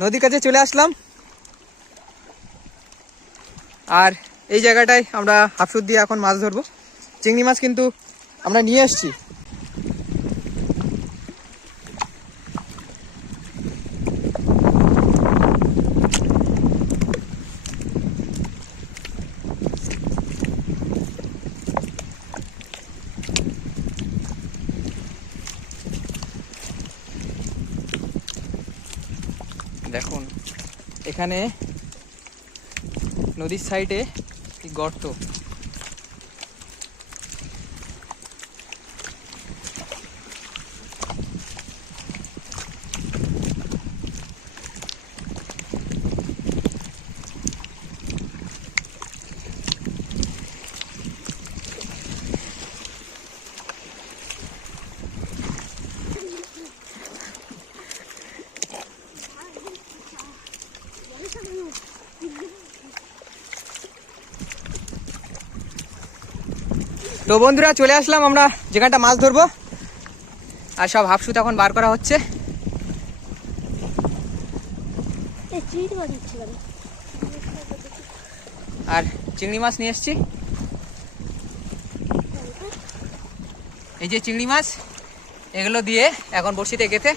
নদীর কাছে চলে আসলাম। আর এই জায়গাটায় আমরা হাফসুদ দিয়ে এখন মাছ ধরবো। চিংড়ি মাছ কিন্তু আমরা নিয়ে এসেছি। দেখুন এখানে নদীর সাইডে গর্ত। তো বন্ধুরা চলে আসলাম আমরা যেখানটা মাছ ধরবো। আর সব হাফসুত এখন বার করা হচ্ছে। আর চিংড়ি মাছ নিয়ে এসছি। এই যে চিংড়ি মাছ এগুলো দিয়ে এখন বড়শিতে গেথে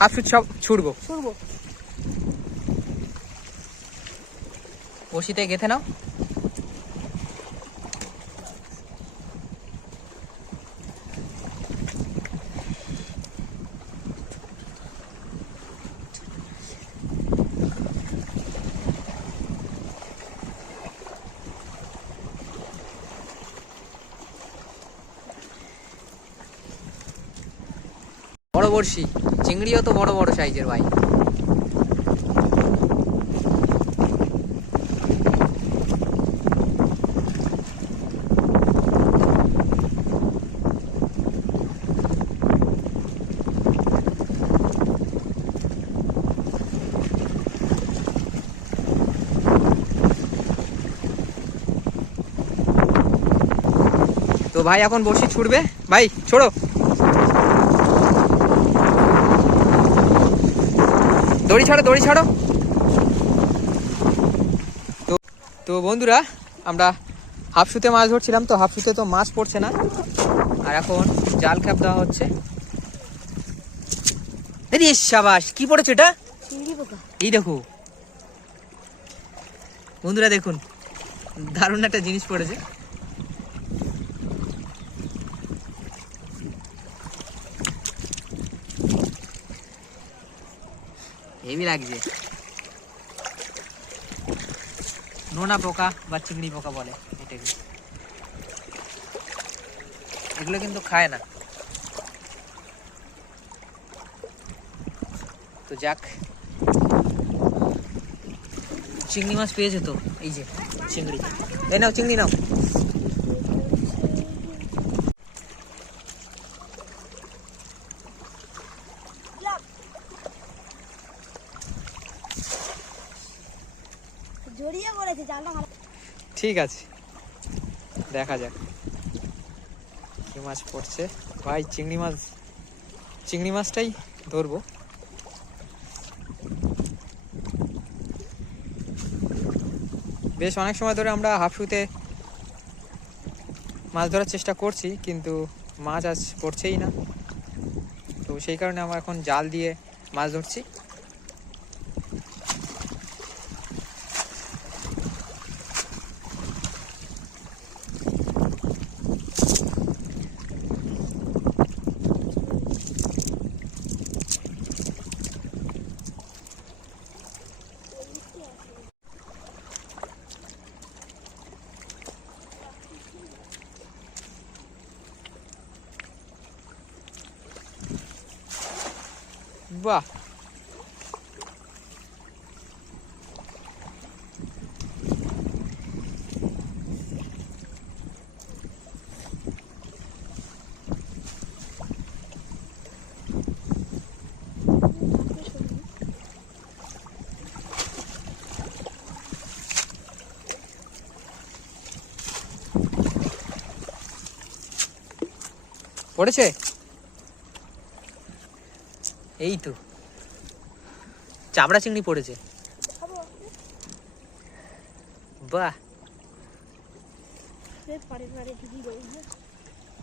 হাফসুত সব ছুটবো শুনব বড়শিতে গেথে নাও। বড় বড়শি। চিংড়িও তো বড় বড় সাইজের ভাই। তো ভাই এখন বসি ছুটবে ভাই, ছোড়ো। দড়ি ছাড়ো দড়ি ছাড়ো। তো তো বন্ধুরা আমরা হাফসুতে মাছ ধরছিলাম তো হাফসুতে তো মাছ পড়ছে না। আর এখন জাল খ্যাপ দেওয়া হচ্ছে। আরে সাবাস কি পড়েছে এটা? এই দেখো। বন্ধুরা দেখুন দারুণ একটা জিনিস পড়েছে। হেভি লাগছে নোনা পোকা বা চিংড়ি পোকা বলে এটাকে এগুলো কিন্তু খায় না তো যাক চিংড়ি মাছ পেয়েছে তো এই যে চিংড়ি এই নাও চিংড়ি নাও জড়িয়ে পড়েছে জালটা ভালো ঠিক আছে। দেখা যাক। কি মাছ পড়ছে? ভাই, চিংড়ি মাছ, চিংড়ি মাছটাই ধরবো। বেশ, অনেক সময় ধরে আমরা হাফশুতে মাছ ধরার চেষ্টা করছি, কিন্তু মাছ আজ পড়ছেই না। তো সেই কারণে আমরা এখন জাল দিয়ে মাছ ধরছি। বাহ। পড়েছে? এই তো। চাবড়া চিংড়ি পড়েছে। বাহ।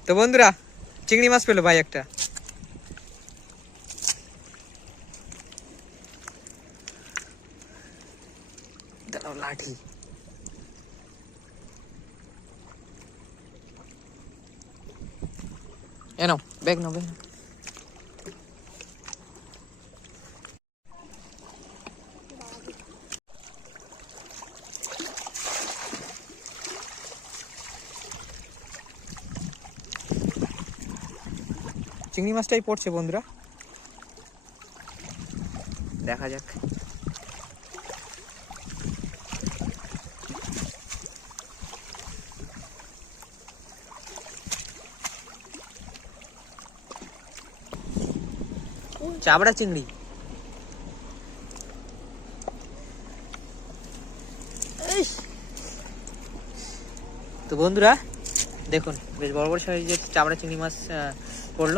তো বন্ধুরা, চিংড়ি মাছ পেল ভাই একটা। লাঠি। এ নাও, ব্যাগ নাও ব্যাগ নাও। চিংড়ি মাছটাই পড়ছে বন্ধুরা। দেখা যাক। চাবড়া চিংড়ি। তো বন্ধুরা দেখুন বেশ বড় বড় সাইজের চাবড়া চিংড়ি মাছ পড়ল।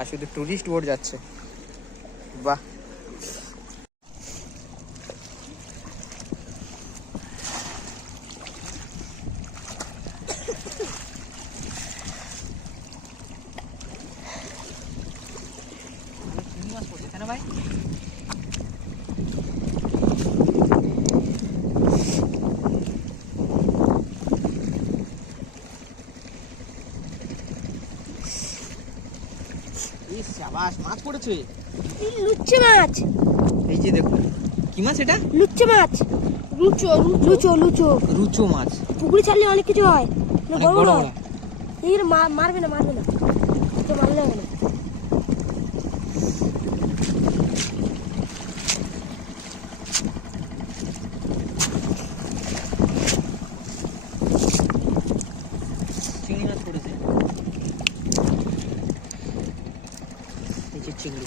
আর শুধু টুরিস্ট বোর্ড যাচ্ছে। বাহ চিংড়ি মাছ পড়ছে তাই না ভাই ইস শাবাশ মাছ পড়েছে লুচ্চে মাছ। এই যে দেখুন কি মাছ এটা? লুচ্চে মাছ। লুচো লুচো লুচো রুচো। মাছ। পুকুরে ছাড়লে অনেক কিছু হয়। না বড় বড় হয়। মারবে না মারবে না। তো মারলে হবে না চিংড়ি মাছ পড়েছে এই যে চিংড়ি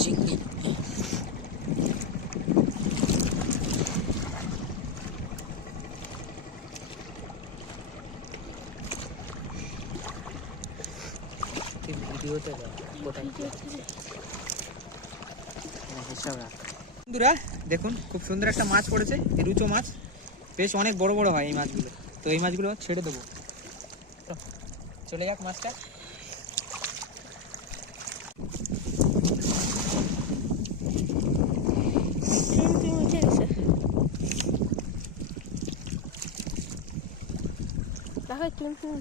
চিংড়ি তুই ভিডিওতে দেখ কোথায় কি আছে। হ্যাঁ, হিসাব রাখ। বন্ধুরা, দেখুন, খুব সুন্দর একটা মাছ পড়েছে রুচো মাছ। বেশ অনেক বড় বড় হয় এই মাছগুলো। তো এই মাছগুলো ছেড়ে দেবো। চলে যাক মাছটা। ট্রেন ট্রেন উঠে গেছে দেখো ট্রেন ট্রেন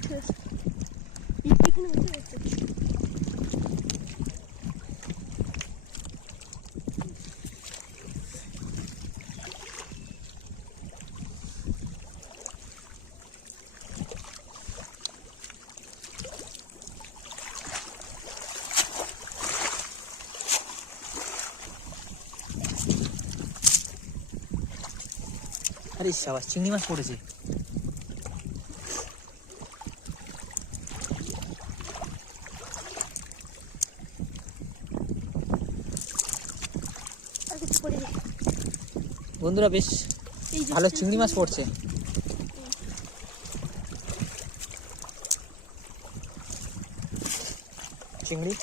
আরে সাবাস চিংড়ি মাছ পড়েছে বন্ধুরা বেশ এই ভালো চিংড়ি মাছ পড়ছে চিংড়ি